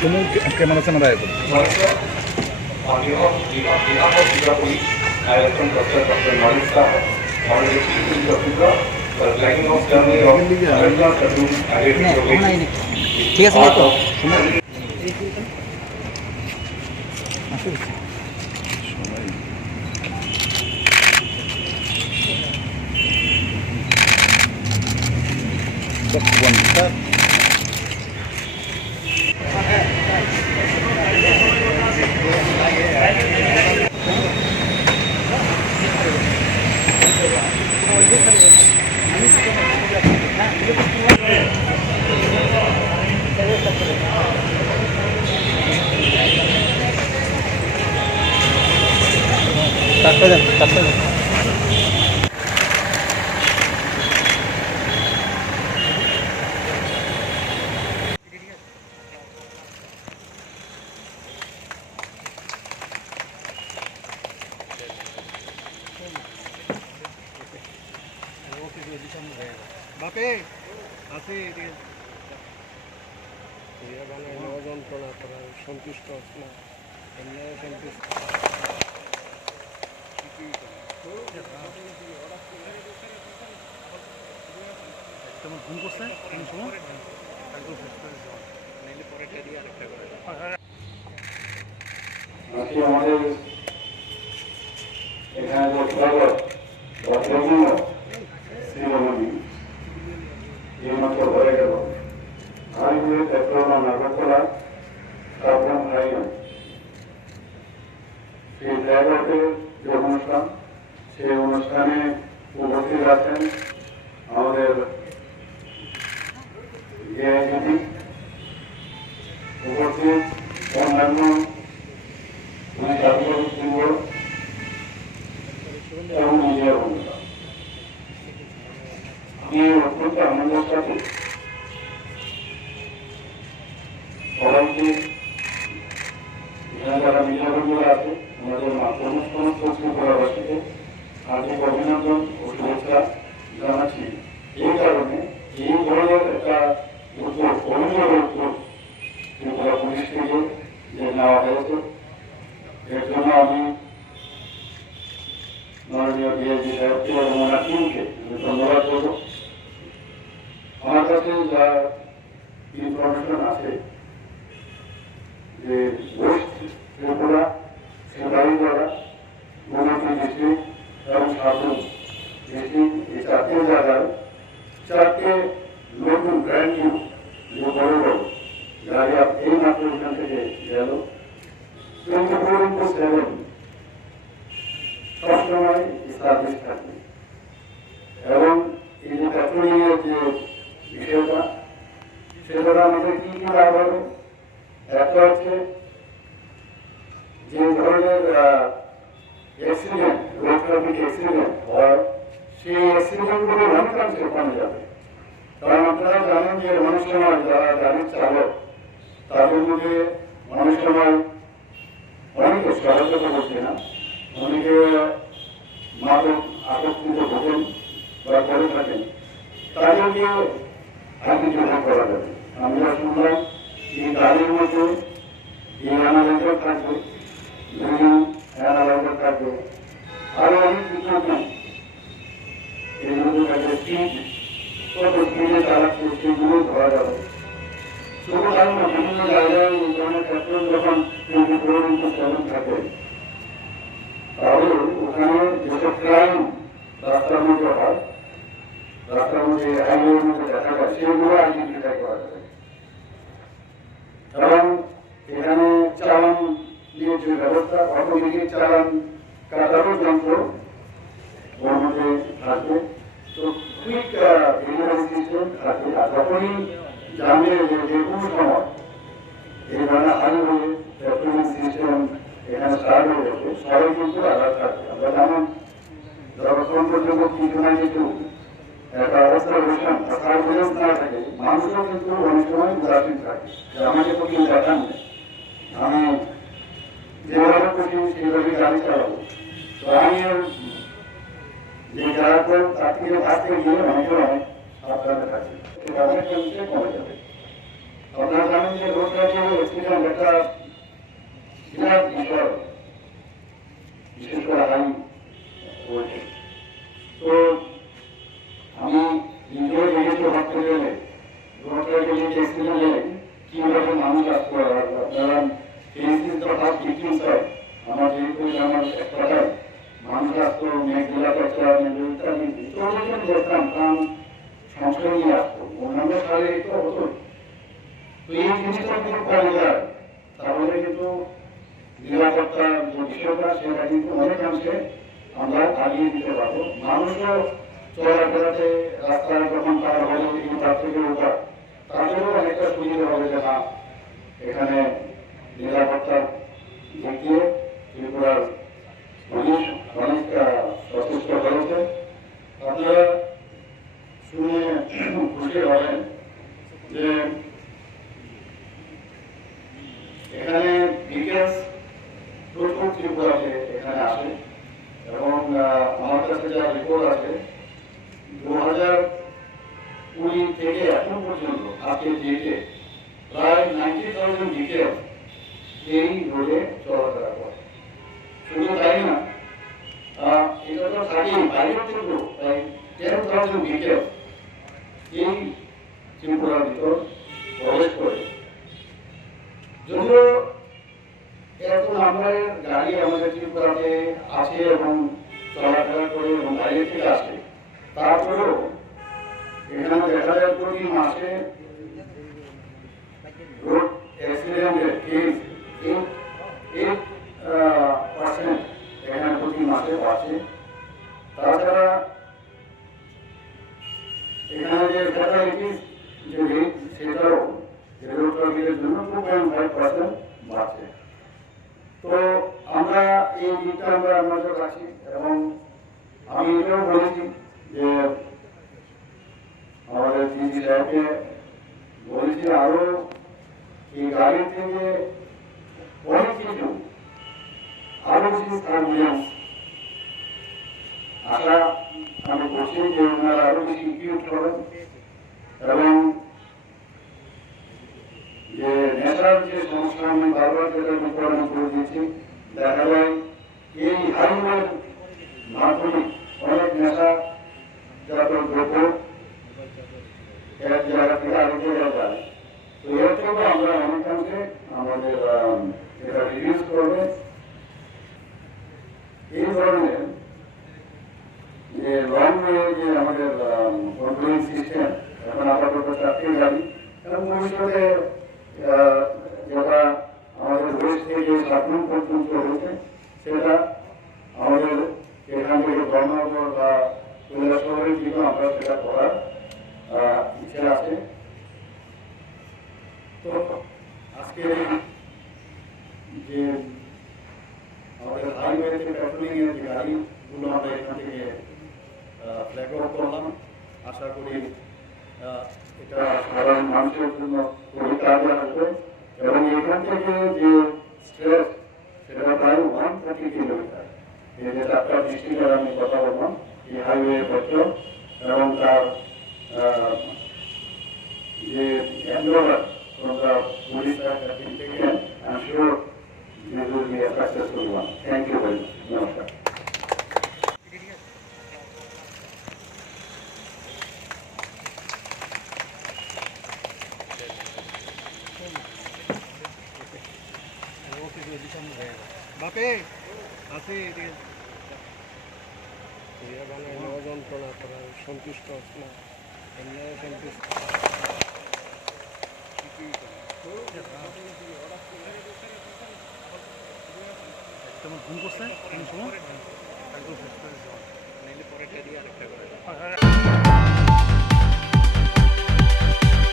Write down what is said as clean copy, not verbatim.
Suman camera চ্যামেরা On behalf of Jiva Police, I welcome Dr. Malik Shah, Honorable Chief Police Officer, for flagging off journey of American Cartoon Aviation ঠিক আছে তো তারপরে বাপে আছে যন্ত্রণা করার সন্তুষ্ট না সন্তুষ্ট তেমন ফোন করছে কোন সময় আজকে আমাদের এখানে শ্রীরমণী এইমাত্র হয়ে গেল আলিপুরের পেট্রোল নাগরতলা কাপড় হাইওয়ে সেই ড্রাইভারের যে অনুষ্ঠান সেই অনুষ্ঠানে উপস্থিত আছেন আমাদের এআইজিপি উপস্থিত অন্যান্য পুলিশ আধিকারিকবৃন্দ এবং মিডিয়া বন্ধুরা আমি অত্যন্ত আনন্দের সাথে সবাইকে এখানে যারা মিডিয়া বন্ধুরা আছে আমাদের সমস্ত শৃঙ্খলাবাসীকে হার্দিক অভিনন্দন ও শুভেচ্ছা জানাচ্ছি। এই কারণে এই ধরনের একটা উদ্যোগ অভিনব উদ্যোগ ত্রিপুরা পুলিশ থেকে যে নেওয়া হয়েছে এর জন্য আমি মাননীয় ডিআইজি সাহেবকে এবং ওনার টিমকে ধন্যবাদ করব। আমার কাছে যা ইনফরমেশন আছে যে ওয়েস্ট ত্রিপুরা শিবাড়িপাড়া গোমতী ডিস্ট্রিক্ট এবং সাবরুম ডিস্ট্রিক্ট এই চারটে জায়গায় চারটে নতুন ব্র্যান্ড নিউ যে বড় বড় গাড়ি এই মাত্র এখান থেকে গেল 24/7 সবসময় সার্ভিস থাকবে এবং এই যে পেট্রোলিংয়ের যে বিষয়টা সেটা আমাদের কি কি লাভ হবে। একটা হচ্ছে যে ধরনের অ্যাক্সিডেন্ট রোড ট্রাফিক অ্যাক্সিডেন্ট হয় সেই অ্যাক্সিডেন্টগুলো অনেকাংশে কমে যাবে। কারণ আপনারা জানেন যে অনেক সময় যারা গাড়ির চালক তাদের মধ্যে অনেক সময় অনেকে সহজতা করছে না, অনেকে মাদক আসক্তিত ভোগেন বা করে থাকেন, তাদেরকে আইডেন্টিফাই করা যাবে। আমরা শুনলাম এই গাড়ির মধ্যে এই অ্যানালাইজার থাকবে, ব্রেন অ্যানালাইজার থাকবে, আরো অনেক ইকুইপমেন্ট এর মধ্যে থাকবে স্পিড, কত স্পিডে চালাচ্ছে সেগুলো ধরা যাবে। শুধু তাই না, বিভিন্ন জায়গায় এই ধরনের পেট্রোল যখন 24/7 থাকে তাহলে ওখানে যেসব ক্রাইম রাস্তার মধ্যে হয়, রাস্তার মধ্যে হাইওয়ের মধ্যে দেখা যায়, সেগুলো আইডেন্টিফাই করা যাবে। এবং এখানে চালান দিয়ে যে ব্যবস্থা, অটোমেটিক চালান কাটারও যন্ত্র ওর মধ্যে থাকবে, তো কুইক ডেলিভারি সিস্টেম থাকবে। আর যখনই জানবে যে কোনো সময় এই ধরনের হাইওয়ে পেট্রোলিং সিস্টেম এখানে স্টার্ট হয়ে গেছে, সবাই কিন্তু আলাদা থাকবে। আমরা জানেন যতক্ষণ পর্যন্ত কিছু না কিছু একটা অবজারভেশন বা সার্ভেলেন্স না থাকে, মানুষও কিন্তু অনেক সময় উদাসীন থাকে যে আমাকে তো কেউ দেখান নেই, আমি যেভাবে খুশি সেইভাবে গাড়ি চালাবো। তো আমি যে যারা তার থেকে ভাবতে গিয়ে অনেক সময় সাবধানে থাকি, তাদের ক্ষেত্রে কমে যাবে। আপনারা জানেন যে রোড ট্রাফিক অ্যাক্সিডেন্ট একটা বিরাট বিষয়, বিশেষ করে হাই রোডে। তো আমি নিজেও দেখেছি হসপিটালে রোড ট্রাফিক অ্যাক্সিডেন্টে কিভাবে মানুষ আসতে পারে। আপনারা ফেসিস দ্য ফার্স্ট ভিকটিম সাইড, আমার যেহেতু আমার এক কথায় মানুষ আসতো মেঘলা কচরা ইত্যাদি চৌদ্দজন দেখতাম কারণ সংসার নিয়ে আসতো, অন্যান্য সালে তো হতো। তো এই জিনিসটা যদি কমে যায় তাহলে কিন্তু নিরাপত্তার যে বিষয়টা সেটা কিন্তু অনেকাংশে আমরা আগিয়ে দিতে পারবো। মানুষও চলাফেরাতে রাস্তায় যখন তারা হবে এই তার থেকে ওটা তাদেরও অনেকটা সুবিধা হবে যে না এখানে নিরাপত্তার দিক দিয়ে ত্রিপুরার পুলিশ অনেকটা সচেষ্ট হয়েছে। আপনারা শুনে খুশি হবেন যে এখানে বিকেস প্রচুর ত্রিপুরাতে এখানে আসে এবং আমার কাছে যা রিপোর্ট আছে 2020 থেকে এখন পর্যন্ত আজকে ডেটে প্রায় 90,000 বিকেস এই রোডে চলাফেরা করে। শুধু তাই না, এটা তো থাকেই, বাইরের থেকেও প্রায় 10,000 বিকেস এই ত্রিপুরার ভিতর প্রবেশ করে। যদিও এত নাম্বারের গাড়ি আমাদের ত্রিপুরাতে আছে এবং চলাফেরা করে এবং বাইরে থেকে আসে, তারপরেও এখানে দেখা যায় প্রতি মাসে রোড অ্যাক্সিডেন্টের কেস 8% এখানে প্রতি মাসে বাড়ছে। তাছাড়া এখানে যে ফ্যাটালিটিস যে রেট সেটাও রোড ট্রাফিকের জন্য 2.5% বাড়ছে। তো আমরা এই দিকটা আমরা নজর রাখি এবং আমি এটাও বলেছি যে আমাদের ডিজি সাহেবকে বলেছি আরো এই গাড়ির থেকে অনেক কিছু আরো কিছু সার্ভিলেন্স আশা আমি করছি যে ওনারা আরো বেশি ইনক্লুড করেন এবং যে নেশার যে সমস্যা আমি বারবার যেটা বিতরণ করে দিয়েছি, দেখা যায় এই হাইওয়ের মাধ্যমে অনেক নেশা জাত দ্রব্য এক জায়গা থেকে আরেক জায়গায় যায়। তো এর থেকেও আমরা অনেকাংশে আমাদের এটা রিডিউস করবে। এই ধরনের যে লং ওয়ে যে আমাদের কন্ট্রোলিং সিস্টেম এখন আপাতত 4টি গাড়ি এবং ভবিষ্যতে যেটা আমাদের ওয়েস্ট থেকে সাতমন পর্যন্ত হয়েছে সেটা আমাদের এখান থেকে ধর্মনগর বা কৈলাসহরের দিকে আমরা সেটা করার ইচ্ছা আছে। তো আজকে যে আমাদের হাইওয়েতে প্যাট্রোলিং এর যে গাড়িগুলো আমরা এখান থেকে ফ্ল্যাগ অফ করলাম, আশা করি এটা সাধারণ মানুষের জন্য খুবই কাজে আসবে এবং এখান থেকে যে স্ট্রেস সেটা প্রায় 130 কিলোমিটার। এই যে 4টা ডিস্ট্রিক্টের আমি কথা বললাম এই হাইওয়ে পেট্রোল এবং তার যে handover from the police that have been taken, I'm sure this will be a successful one. Thank you very much. Namaskar. বাপে আছে যন্ত্রণা করা সন্তুষ্ট হচ্ছে না, এমনিও সন্তুষ্ট। তেমন ফোন করছে কোন সময় পরেরটা দিয়ে আরেকটা করে